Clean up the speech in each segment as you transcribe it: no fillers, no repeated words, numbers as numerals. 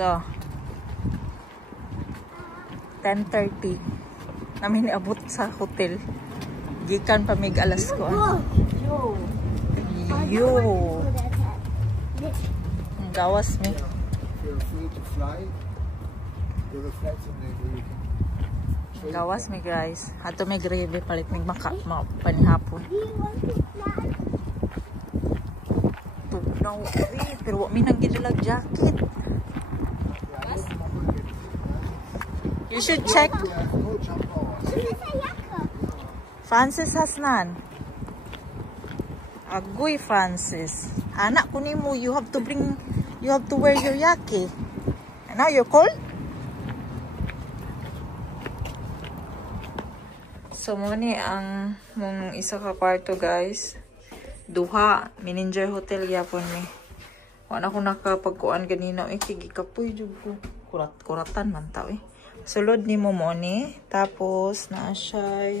So, 10:30. Namin niabot sa hotel. Gikan pa mig alas ko. Yo. Ang gawas mi. Gawas mi guys. Ato may grebe palit mig panihapon. Tugnaw pero wa mi nang gidalag jacket. You should check. Francis has none. Agoy Francis. Anak ko nimo, you have to wear your yaki. And now you're cold? So mo ni ang mong isa ka kwarto guys. Duha, Mininger Hotel yapon mi. Wala ko nakapagkuan ganina. Kigikapoy jud ko. Kuratan man tao eh. Sulod ni mo ni. Tapos naa siya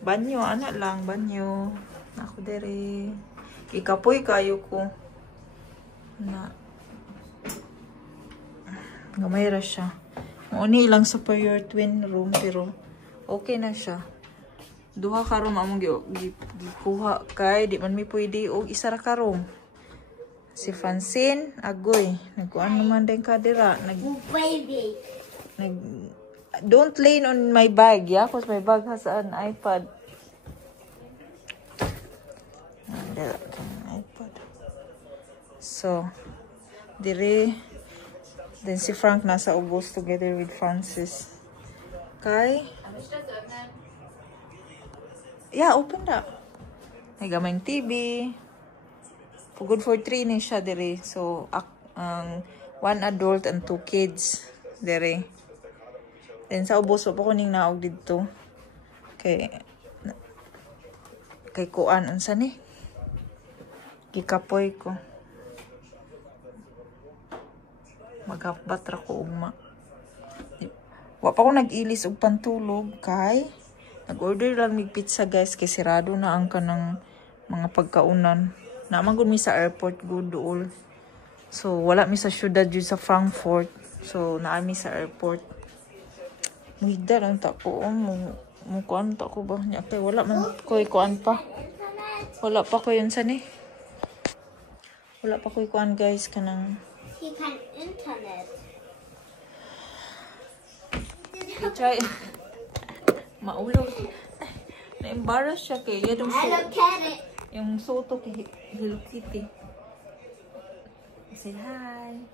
banyo, anak lang, banyo. Ako dere. Ikapoy kayo ko. Na. Gamay ra siya. Muni ilang superior twin room pero okay na siya. Duha ka room among gikuha kay di man mi pwede og isa ra ka room. Si Francine, agoy, nagkuan naman din ka dira. Don't lean on my bag, yeah? Because my bag has an iPad. So, dire. Then si Frank nasa ubos together with Francis. Okay? Yeah, open that. May gamayng TV. Good for 3 ni siya dire. So, 1 adult and 2 kids dire. Then sa ubos pa ko ning naog dito. Kay kuan unsa ni? Gikapoy ko. Magapat ra ko ugma. Wa pa ko nag-ilis og pantulog kay nag-order lang mig pizza guys kay sirado na ang kanang mga pagkaunan. Naman gud mi sa airport good all. So wala mi sa syudad jud sa Frankfurt. So naa mi sa airport. Muhigda lang ta ko mo kuan ta ko ba nya kay wala man koy kuan pa. Wala pa ko yun sa ni. Wala pa koy kuan guys kanang you can internet. Try. Maulo. Na-embarrass siya kay yung Hello, Kitty. Yung soto kay Hello Kitty. Say hi.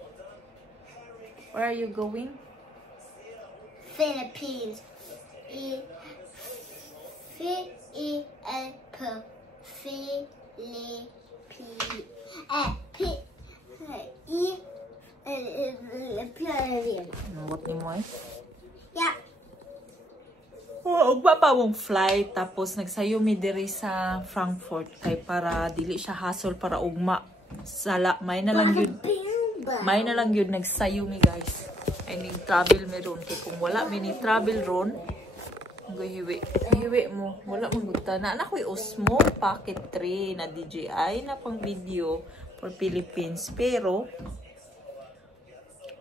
Where are you going? Philippines. Nanggot ni mo eh? Yeah. Ugba pa mong flight tapos nagsayo mi diri sa Frankfurt kay para dili siya hassle para ugma sala may na lang yun nagsayo mi guys ay ning travel mi ron kay kung wala mi ni travel ron hiwi mo wala man gud na ako'y Osmo Pocket 3 na DJI na pang video for Philippines pero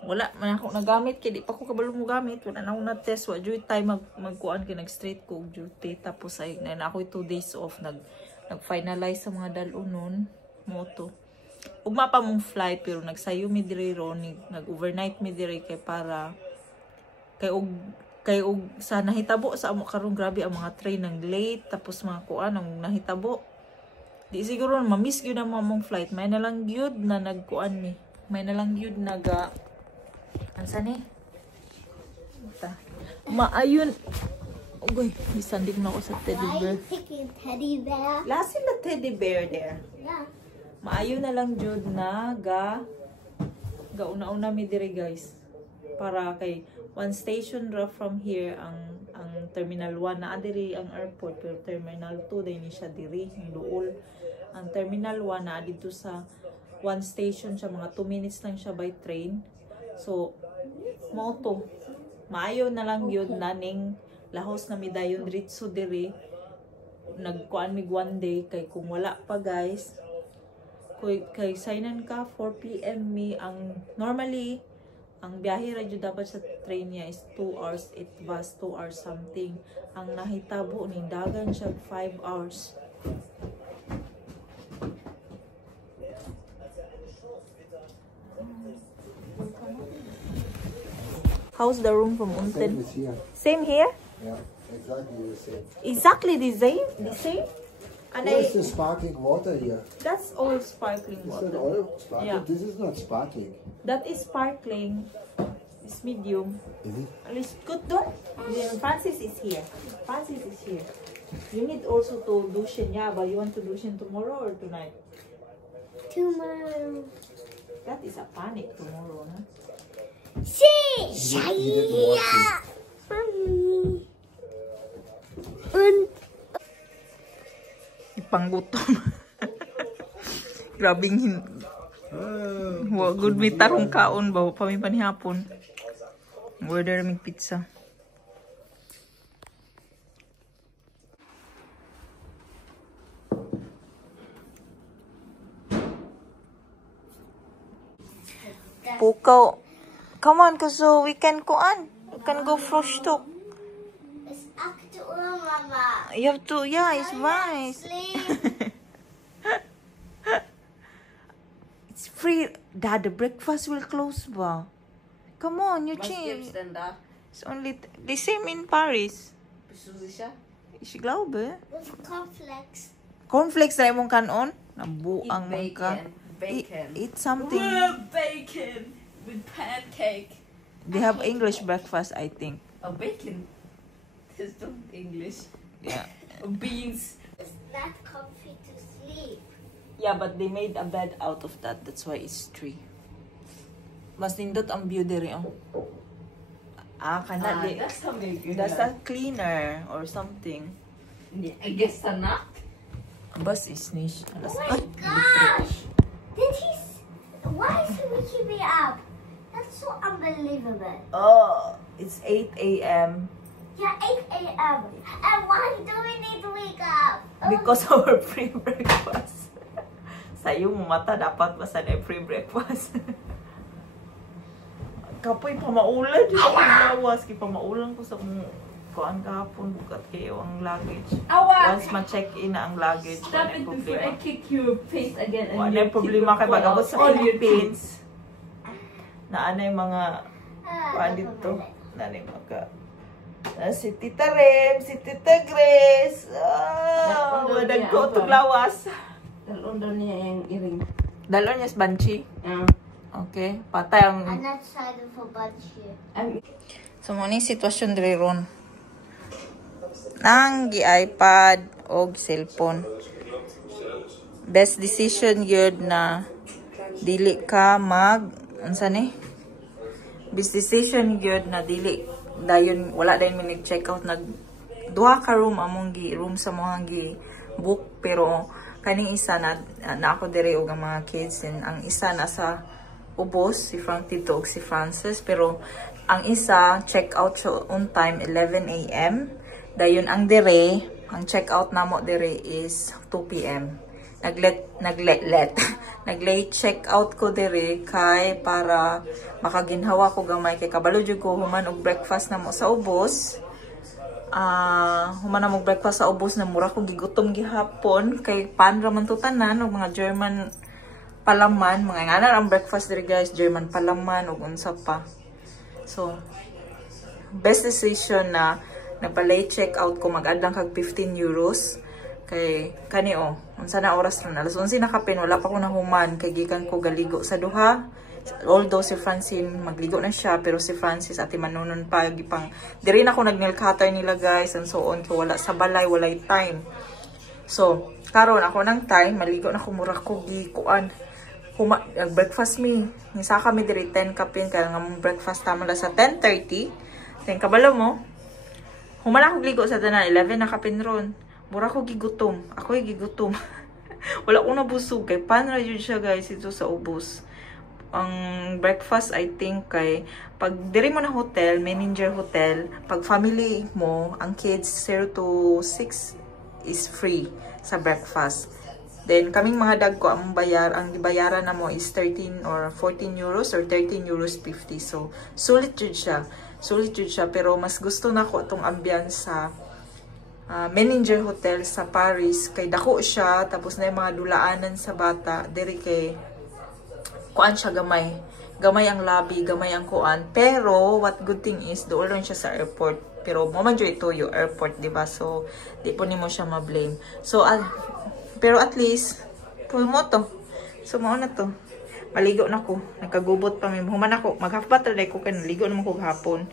wala man ako nagamit kay di pa ko kabalo mo gamit wala na ako na test wa jud time magkuan kay nag straight ko duty tapos ay na ako 2 days off nag finalize sa mga dalunon moto ugma pa mong flight pero nagsayo mi diri ron nag overnight mi diri kay para kay og sa nahitabo sa amo karon grabe ang mga train ng late tapos mga kuan ang nahitabo di siguro ma-miss gyud ang mong flight may na lang gyud na nagkuan mi may na lang gyud naga ansa ni? Maayon. Ugoy, bisanding na ako sa teddy bear. Why are you picking teddy bear? Last in the teddy bear there. Yeah. Maayon na lang jud na gauna-una mi diri guys. Para kay one station ra from here ang Terminal 1 na diri ang airport pero Terminal 2 din ni siya diri ang duol. Ang Terminal 1 na dito sa one station siya mga 2 minutes lang siya by train. So moto maayo na lang yun naning lahos na midayon diretso diri nagkuan mig one day kay kung wala pa guys kay signan ka 4 p.m. mi ang normally ang biyahe ra jud dapat sa train niya is 2 hours, it was 2 hours something. Ang nahitabo ni dagan siya 5 hours. How's the room from Unten? Same as here. Same here? Yeah, exactly the same. Exactly the same? The same? And Where's the sparkling water here? that's all sparkling Is water. that all sparkling? Yeah. This is not sparkling. That is sparkling. It's medium. Is it? At least good though. Then Francis is here. Francis is here. You need also to Dushin, yeah, but you want to Dushin tomorrow or tonight? Tomorrow. That is a panic tomorrow, huh? See! He didn't want Und Ipanggutom. Grabing wa good mi tarong kaon ba pa mi panihapon. Order mi pizza. Pukaw. Come on, kaso we can kuan. We can go flush talk. it's aktuell, Mama. You have to, yeah, it's nice. Sleep. It's free. Dad, the breakfast will close ba? Come on, you change. It's only the same in Paris. Ich glaube. With cornflakes. Cornflakes na imong kanon. Nabuang mo ka. Bacon. Eat something. Bacon with pancake. They have English breakfast, I think. Oh, bacon. There's no English. Yeah. Beans. It's not comfy to sleep. Yeah, but they made a bed out of that. That's why it's 3. Mas nindot ang view diri, oh. Kana di. That's something good. That's a cleaner or something. I guess not. Bus is niche. Oh my gosh! Did he? Why is he waking me up? That's so unbelievable. Oh, it's 8 a.m. Yeah, 8 a.m. And why do we need to wake up? Because of our free breakfast. Sa iyong mata, dapat basta na free breakfast. Kapoy, pamaulan. Di ko lawas. Kaya pamaulan ko sa kuan kahapon. Bukat kayo ang luggage. Awa! Once ma-check-in na ang luggage, Stop wala it yung before I problema. kick your face again. And Wala yung problema kay bagabot sa Philippines. Na anay mga kuan dito. Na anay mga si Tita Rem, si Tita Grace. Ah, wadagko itong lawas. Dalon daw niya yung iring. Dalon niya sa banchi. Okay, patay ang... I'm not excited for bunch here. So, muna yung sitwasyon diri ron. Nang gi-iPad o cellphone. Best decision yun na dili ka ansa ni? Best decision yun na dili. Dayon, wala dayon may nag-check out. Duha ka room among room sa mga book. Pero, kaning isa na ako diri og ang mga kids. And ang isa nasa ubos, si Frank Tito og si Francis. Pero, ang isa, check out siya on time, 11 a.m. Dayon, ang dire, ang check out namo dire is 2 p.m. Nag-late check out ko dire kay para makaginhawa ko gamay kay kabalo jud ko human og breakfast namo sa ubos. Human na mo breakfast sa ubos na mura ko gigutom gihapon kay pan ra man to tanan og mga German palaman, mga ngana ang breakfast dire guys, German palaman ug unsa pa. So best decision na nagpa-late check out ko, mag-adlang kag 15 euros kay kani unsa na oras ron, alas 11 na kapin, wala pa ko nahuman kay gikan ko galigo sa duha. Although si Francine magligo na siya, pero si Francis ati manunon pa gipang diri na ko nag-nail cutter nila guys and so on, kay wala sa balay, walay time. So karon ako nang time, maligo na ko, mura ko gikuan breakfast mi nisa kami diri 10 kapin kay nga breakfast tama la sa 10:30. Then kabalo mo humala ko ligo sa tanan 11 na kapin ron. Mura ko gigutom. Ako gigutom. Wala ko nabusog kay pan ra jud siya guys ito sa ubos. Ang breakfast I think kay pag diri mo na hotel, manager hotel, pag family mo, ang kids 0 to 6 is free sa breakfast. Then, kaming mga dagko, ang bayaran na mo is 13 or 14 euros or 13 euros 50. So, sulit jud siya. Sulit jud siya. Pero, mas gusto na ko itong ambience sa Meninger Hotel sa Paris. Kay dako siya. Tapos na yung mga dulaanan sa bata. Diri kay, kuan siya gamay. Gamay ang lobby, gamay ang kuan. Pero, what good thing is, doon lang siya sa airport. Pero, mamadyo ito yung airport, diba? So, di po ni mo siya ma-blame. So, pero at least, pull mo to. So, mauna to. Maligo na ko. Nagkagubot pa. Human ako. Mag-half bath na ko. Kaya naligo naman ko hapon.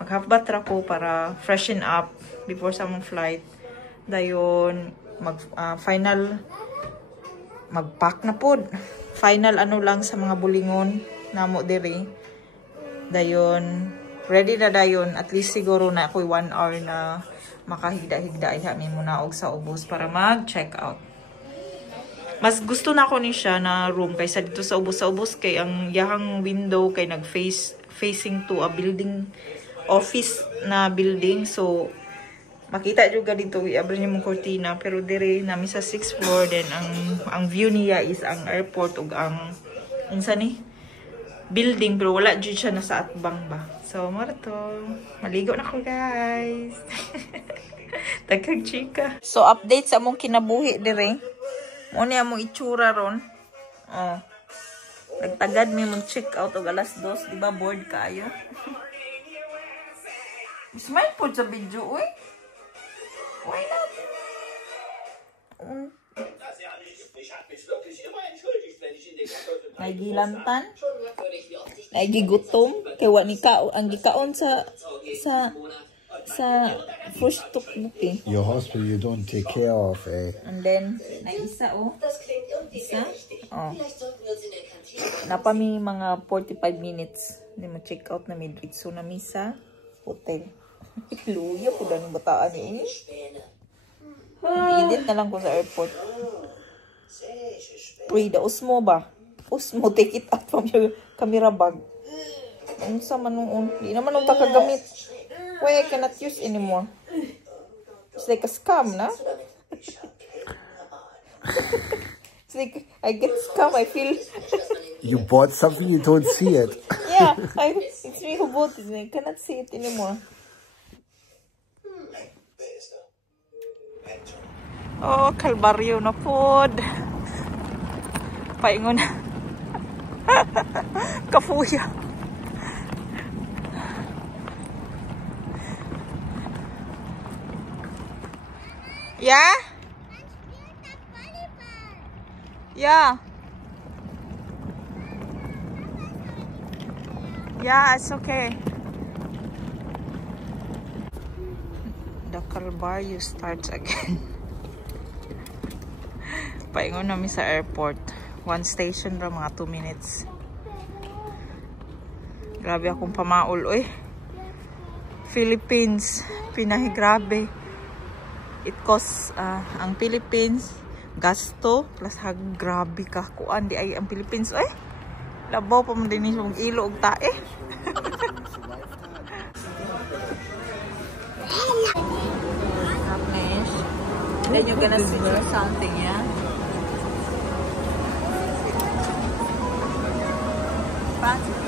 Mag-half bath na ko para freshen up before sa mong flight. Dayon, final, mag-pack na po. Final ano lang sa mga bulingon na mo diri. Dayon, ready na dayon. At least siguro na ako'y 1 hour na makahigda-higda iha mi muna og sa ubos para mag-check out. Mas gusto na ako ni siya na room kaysa dito sa ubos kay ang yahang window kay facing to a building, office na building. So, makita juga dito, i-abri niyo mong cortina. Pero dire, namin sa 6th floor, then ang view niya is ang airport ug ang, insa ni? Building, pero wala dyan siya nasa atbang ba. So, marto. Maligo na ko, guys. Takag chika. So, update sa among kinabuhi dire. Muna mo itsura ron. Oh. Nagtagad may mong check out og alas 2. Diba bored kayo? Smile po sa video, uy. Why not? Nagilantan. Nagigutom. Kaya wani ka ang gikaon sa first booking. Your hospital you don't take care of, eh? And then, naisa oh. Isa? Oh. Napami mga 45 minutes. Hindi mo check out na midweek. So, namisa hotel. Luya po dahil bataan eh. Edit na lang ko sa airport. Prida, usmo ba? Usmo, take it out from your camera bag. Ano sa manuon? Di naman nung takagamit. Why I cannot use anymore? It's like a scam, na? It's like I get scam. I feel. You bought something, you don't see it. Yeah, it's me who bought it. I cannot see it anymore. Oh, kalbaryo na food. Paingon. Kafuya. Yeah? Yeah. Yeah, it's okay. The Calvario starts again. Paingon namin sa airport. 1 station ra mga 2 minutes. Grabe akong pamaul, oy. Philippines, pinahigrabe. It costs ang Philippines gasto plus grabe ka kuan di ay ang Philippines oy. Labaw pa man din yung ilo og tae. Then you're gonna switch or something, yeah? Fancy.